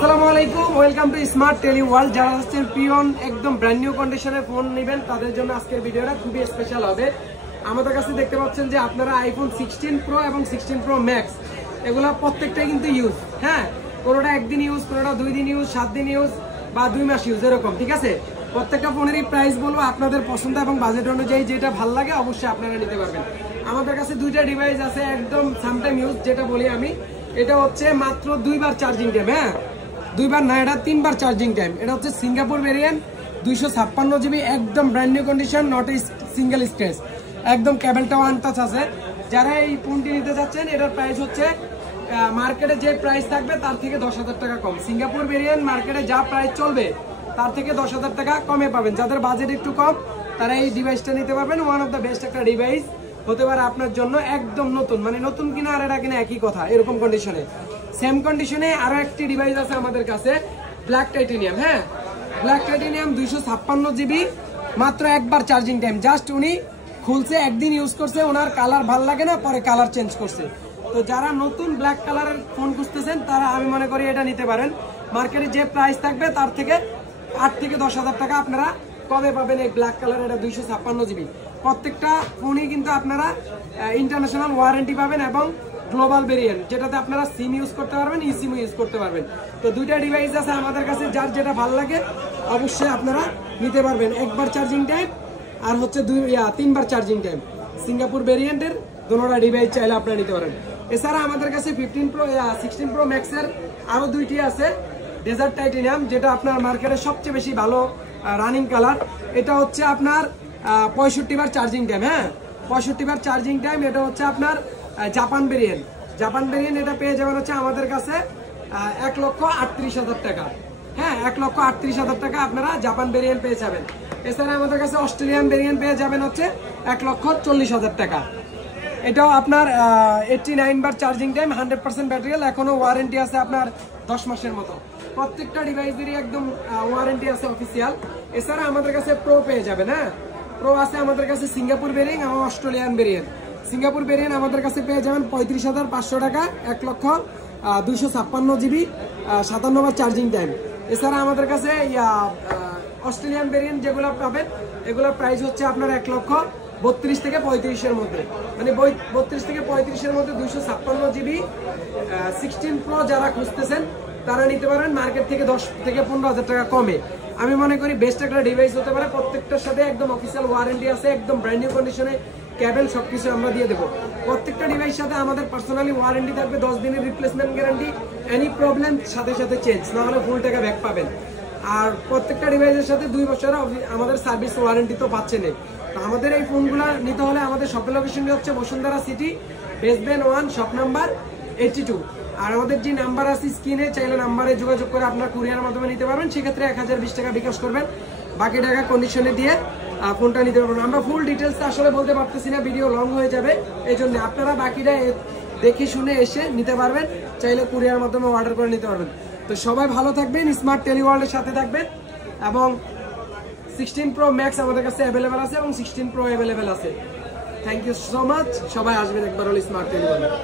আসসালামু আলাইকুম, welcome to smart tele world. যারা হচ্ছেন পিওন একদম ব্র্যান্ড নিউ কন্ডিশনের ফোন নেবেন তাদের জন্য আজকের ভিডিওটা খুবই স্পেশাল হবে। আমাদের কাছে দেখতে পাচ্ছেন যে আপনারা আইফোন 16 প্রো এবং 16 প্রো ম্যাক্স এগুলা প্রত্যেকটাই কিন্তু ইউজ, হ্যাঁ, কোনোটা একদিন ইউজ, কোনোটা 2 দিন ইউজ, 7 দিন ইউজ বা 2 মাস ইউজ, এরকম, ঠিক আছে। প্রত্যেকটা ফোনেরই প্রাইস বলবো, আপনাদের পছন্দ এবং বাজেট অনুযায়ী যেটা ভালো লাগে অবশ্যই আপনারা নিতে পারবেন। আমাদের কাছে দুইটা ডিভাইস আছে একদম সামটাইম ইউজ, যেটা বলি আমি, এটা হচ্ছে মাত্র 2 বার চার্জিং টাইম, হ্যাঁ 2 বার না, এটা 3 বার চার্জিং টাইম। এটা হচ্ছে সিঙ্গাপুর ভেরিয়েন্ট 256 জিবি, একদম brand new condition, not a single scratch, একদম কেবলটা ওয়ান টাচ আছে। যারা এই ফোনটি নিতে যাচ্ছেন এটার প্রাইস হচ্ছে মার্কেটে যে প্রাইস থাকবে তার থেকে 10,000 টাকা কম। সিঙ্গাপুর ভেরিয়েন্ট মার্কেটে যা প্রাইস চলবে তার থেকে 10,000 টাকা কমে পাবেন। যাদের বাজেট একটু কম তারা এই ডিভাইসটা নিতে পারবেন। ওয়ান অফ দ্য বেস্ট একটা ডিভাইস হতে পারে আপনার জন্য, একদম নতুন, মানে নতুন কিনা আর এটা কিনা একই কথা, এরকম কন্ডিশনে। সেম কন্ডিশনে আরো একটি ডিভাইস আছে আমাদের কাছে, ব্ল্যাক টাইটেনিয়াম, হ্যাঁ ব্ল্যাক টাইটেনিয়াম 256 জিবি, মাত্র একবার চার্জিং টাইম। জাস্ট উনি খুলছে, একদিন ইউজ করছে, ওনার কালার ভাল লাগে না, পরে কালার চেঞ্জ করছে। তো যারা নতুন ব্ল্যাক কালারের ফোন খুঁজতেছেন তারা আমি মনে করি এটা নিতে পারেন। মার্কেটে যে প্রাইস থাকবে তার থেকে 8 থেকে 10,000 টাকা আপনারা কমে পাবেন এই ব্ল্যাক কালার। এটা 256 জিবি। প্রত্যেকটা ফোনই কিন্তু আপনারা ইন্টারন্যাশনাল ওয়ারেন্টি পাবেন এবং গ্লোবাল ভেরিয়েন্ট, যেটাতে আপনারা সিম ইউজ করতে পারবেন, ইসিম ইউজ করতে পারবেন। তো দুইটা ডিভাইস আছে আমাদের কাছে, যার যেটা ভালো লাগে অবশ্যই আপনারা নিতে পারবেন। একবার চার্জিং টাইম আর হচ্ছে 3 বার চার্জিং টাইম। সিঙ্গাপুর ভেরিয়েন্টের দুটোটা ডিভাইস চাইলে আপনারা নিতে পারেন। এছাড়া আমাদের কাছে 15 প্রো 16 প্রো ম্যাক্সের আরো দুইটি আছে, ডেজার্ট টাইটেনিয়াম, যেটা আপনার মার্কেটে সবচেয়ে বেশি ভালো রানিং কালার। এটা হচ্ছে আপনার 65 বার চার্জিং টাইম, হ্যাঁ 65 বার চার্জিং টাইম। এটা হচ্ছে আপনার জাপান ভেরিয়েন্ট। জাপান ভেরিয়েন্ট এটা পেয়ে যাবেন হচ্ছে আমাদের কাছে 1,38,000 টাকা, হ্যাঁ 1,38,000 টাকা আপনারা জাপান ভেরিয়েন্ট পেয়ে যাবেন। এছাড়া আমাদের কাছে অস্ট্রেলিয়ান ভেরিয়েন্ট পেয়ে যাবেন হচ্ছে 1,40,000 টাকা। এটাও আপনার 89 বার চার্জিং টাইম, 100% ব্যাটারিয়াল, এখনো ওয়ারেন্টি আছে আপনার 10 মাসের মতো। প্রত্যেকটা ডিভাইসেরই একদম ওয়ারেন্টি আছে অফিসিয়াল। এছাড়া আমাদের কাছে প্রো পেয়ে যাবেন, হ্যাঁ প্রো আছে আমাদের কাছে সিঙ্গাপুর ভেরিয়েন্ট এবং অস্ট্রেলিয়ান ভেরিয়েন্ট। সিঙ্গাপুর ভেরিয়েন্ট আমাদের কাছে পেয়ে যাবেন 35,500 টাকা, 1,256 জিবি, 57 বার চার্জিং টাইম। এছাড়া আমাদের কাছে অস্ট্রেলিয়ান ভেরিয়েন্ট যেগুলো পাবেন এগুলোর প্রাইস হচ্ছে আপনার 1,32,000 থেকে 35,000 মধ্যে, মানে 32 থেকে 35,000 মধ্যে 256 জিবি 16 প্রো যারা খুঁজতেছেন তারা নিতে পারেন মার্কেট থেকে 10 থেকে 15,000 টাকা কমে। আমি মনে করি বেস্ট একটা ডিভাইস হতে পারে। প্রত্যেকটার সাথে একদম অফিসিয়াল ওয়ারেন্টি আছে, একদম ব্র্যান্ড নিউ কন্ডিশনে, কেবল সবকিছু আমরা দিয়ে দেবো। প্রত্যেকটা ডিভাইস সাথে আমাদের পার্সোনালি ওয়ারেন্টি থাকবে, 10 দিনের রিপ্লেসমেন্ট গ্যারান্টি, এনি প্রবলেম সাথে সাথে চেঞ্জ, না হলে ফুল টাকা ব্যাক পাবেন। আর প্রত্যেকটা ডিভাইসের সাথে 2 বছর আমাদের সার্ভিস ওয়ারেন্টি তো পাচ্ছেন। তো আমাদের এই ফোনগুলো নিতে হলে আমাদের শপের লোকেশনটি হচ্ছে বসুন্ধরা সিটি, বেসবেন 1, শপ নাম্বার 82। আর আমাদের যে নাম্বার আছে স্ক্রিনে, চাইলে নাম্বারে যোগাযোগ করে আপনার কুরিয়ারের মাধ্যমে নিতে পারবেন। সেক্ষেত্রে 1020 টাকা বিকাশ করবেন, বাকি টাকা কন্ডিশনে দিয়ে ফোনটা নিতে পারবেন। আমরা ফুল ডিটেলসটা আসলে বলতে পারতেছি না, ভিডিও লং হয়ে যাবে, এই জন্য আপনারা বাকিটা দেখে শুনে এসে নিতে পারবেন, চাইলে কুরিয়ারের মাধ্যমে অর্ডার করে নিতে পারবেন। তো সবাই ভালো থাকবেন, স্মার্ট টেলি ওয়ার্ল্ডের সাথে থাকবেন। এবং 16 প্রো ম্যাক্স আমাদের কাছে অ্যাভেলেবেল আছে এবং 16 প্রো অ্যাভেলেবেল আছে। থ্যাংক ইউ সো মাচ, সবাই আসবেন একবার হলে স্মার্ট টেলি ওয়ার্ল্ড।